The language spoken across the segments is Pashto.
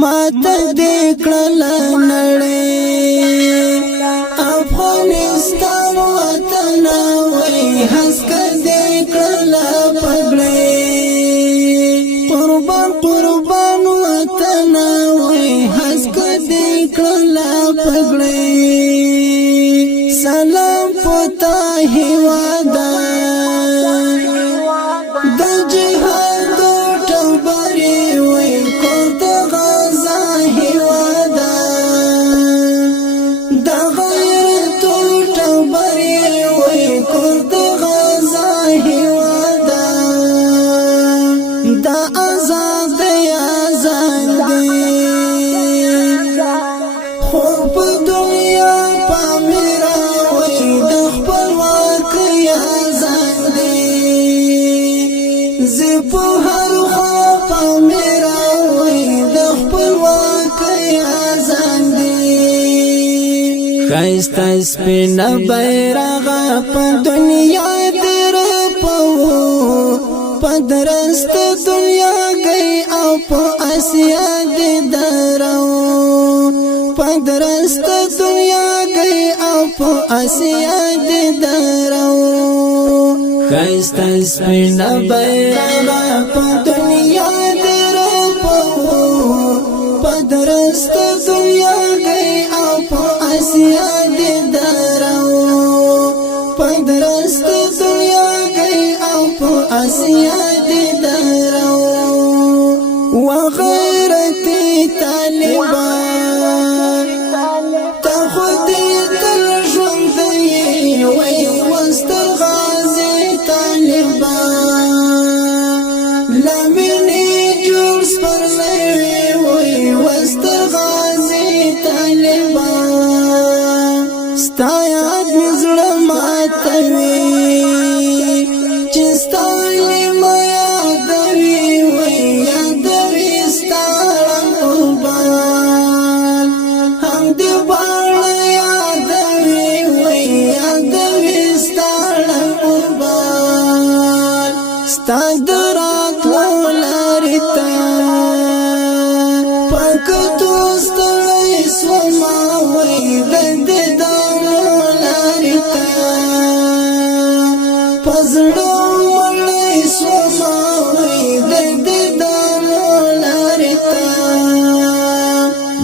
ماته دې کړله نړۍ افغانستان وطن وای هسکه دې کړله پګړۍ قربان قربان وطن وای هسکه دې کړله پګړۍ سلام پتا هیوادا د جهاد ټوبري وای کوت غزا هیوادا د غیرت ټوبري وای کوت غزا هیوادا د آزاد آزاد خو په دنیا پامیرا وای د خپلواک آزاد زه په هر خوا پامیرا وای د خپلواک آزاد خایسته سپین بیرغ په دنیا در پو پدرست دنیا گئی او په اسیا دې درو پدرست دنیا گئی او په اسیا دې درو خایسته سپین بیرغ په دنیا در پو پدرست دنیا گئی او په اسیا دې درو پدرست دنیا گئی او په اسیا دې درو وغیرتی طالبان تا خودی تل ژوند دی وای وستر غازی طالبان لمنی جوړ سپرلی وای وستر غازی طالبان ستا یاد مې زړه ماتوي چې ستا کلمه یادوي وای یادوي ستا رنګوبال هم دې باڼه یادوي وای یادوي ستا رنګوبال ستا د راتلو لارې ته په کتو ستړی سومه وای د دیدنو لارې ته په زړه مړی سومه وای د دیدنو لارې ته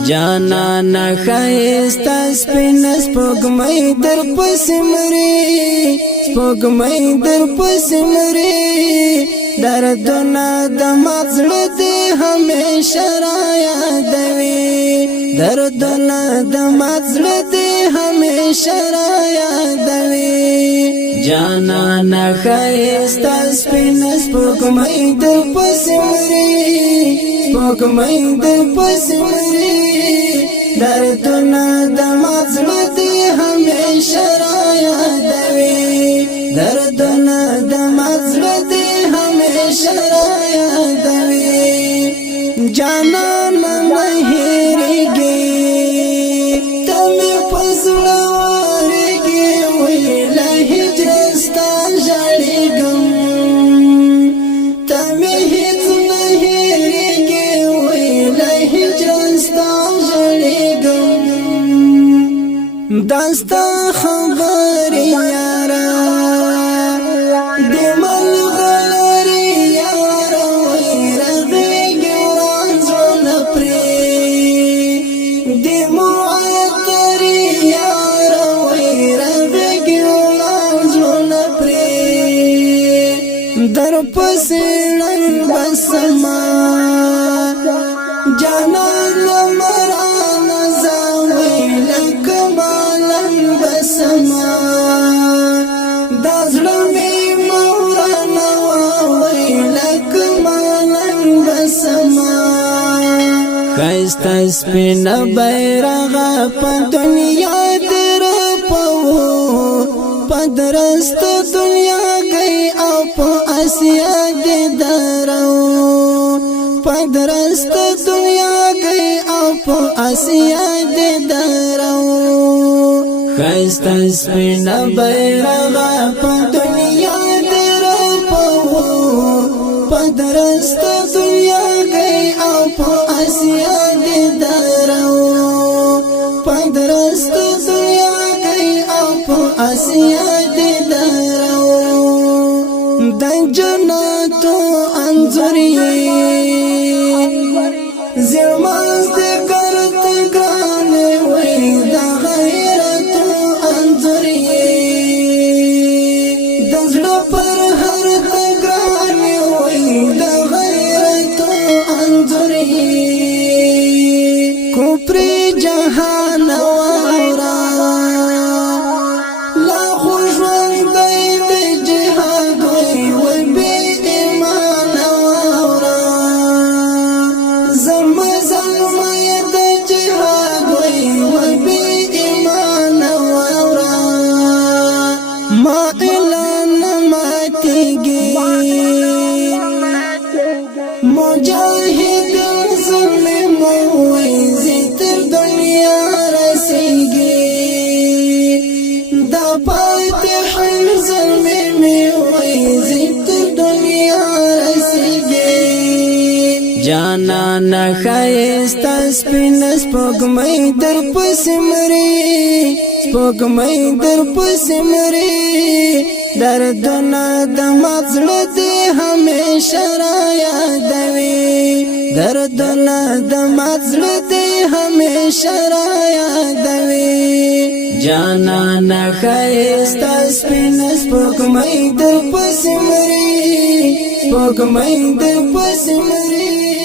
جانانه ښایسته سپینه سپوږمۍ در پسې مري سپوږمۍ در پسې مري دردونه د مات زړه دې همیشه رایادوي دردونه د مات زړه دې همیشه رایادوي جانانه ښایسته سپینه سپوږمۍ در پسې مري سپوږمۍ در پسې مري دردونه د مات زړه دې همیشه رایادوي دردونه د مات زړه دې همیشه رایادوي جانانه نه هېرېږي ته مې په زړه ورېږي وای له هجر ستا ژړېږم ته مې هېڅ نه هېرېږي وای له هجر ستا ژړېږم دا ستا خبرې یاره د ملغلرې یاره وای رغېږي وران زړونه پرې د معطرې یاره وای رغېږي وران زړونه پرې در پسې ړنګ بسما جانان مرانه زه وای لکه مالنګ بسما دا زړه مې مورانه وای لکه مالنګ بسما ښایسته سپینه بیرغ په دنیا در پو پدرست دنیا گئی او په اسیا دې درو پدرست دنیا گئی او په اسیا دې درو ښایسته سپینه بیرغ په دنیا در پو پدرست دنیا گئی او په اسیا درو پندرست دنیا گئی او په آسیا دې درو د جنتو انځوري زلماز دې کرت ګران وې د غیرت انځوري د زړه پر هر ګران وې د غیرت انځوري کوپر جهان وورا لا خوشوان دای د جهاد وې بے ایمان وورا زم د جهاد وې بے ایمان وورا ما اعلان ماتيږي مجاهد ظلم وې زتر دنیا رسیږي دا فاتح ظلم وې زتر دنیا رسیږي جانا نخایستا سپین سپوږمۍ در پسې مري سپوږمۍ در پسې مري دردونه د مغزړه دې همیشه را یادوي دردونه د مغزړه دې همیشه را یادوي جانا نخایستا سپین سپوږمۍ در پسې مري سپوږمۍ در پسې مري